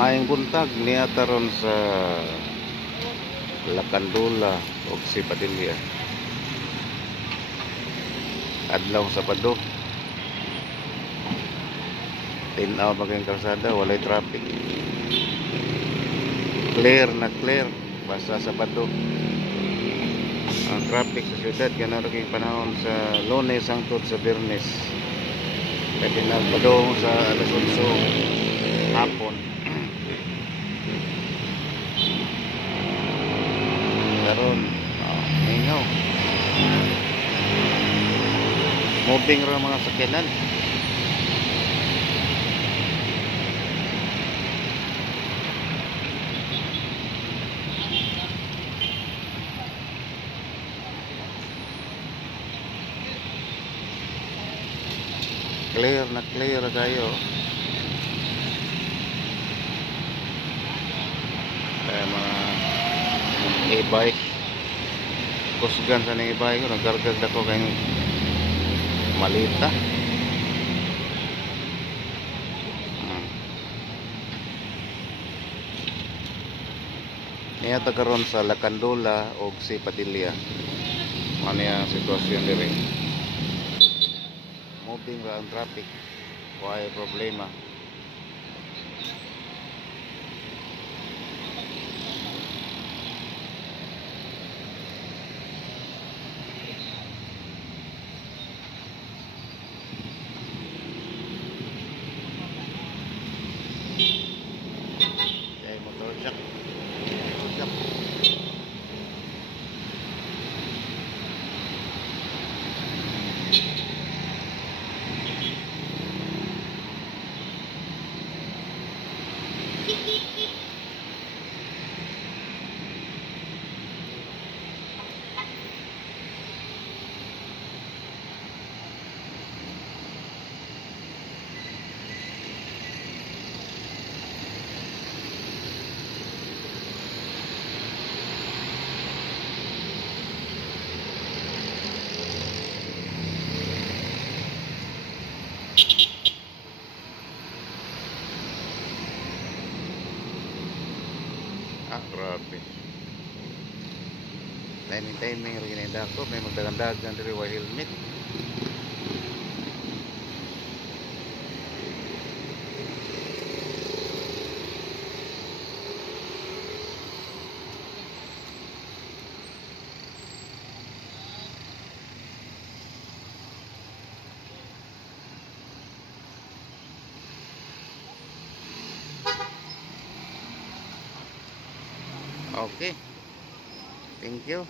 Maayong buntag niya taron sa Lakandula ug si Padilla. Adlaw Sabado. Tinaw maging kalsada, walay traffic. Clear na clear basta Sabado. Ang traffic sa syudad kana king panahon sa Lunes hangtod sa Biyernes. Pwede na padong sa alas 8 hapon. Karon, hingaw. Moving ra mga sakyanan. Clear na clear kayo. Kaya mga e-bike kusgan sa ng e-bike ko nagkargag na ko kayong malita. Niya karon sa Lakandula o si Padilla. Ano yung sitwasyon dire? Moving ra ang traffic. Why problema? Kaya motor jack. Grabe. Timing rin ginenda ko. May magdagandagan diri wa helmet. Okay. Thank you.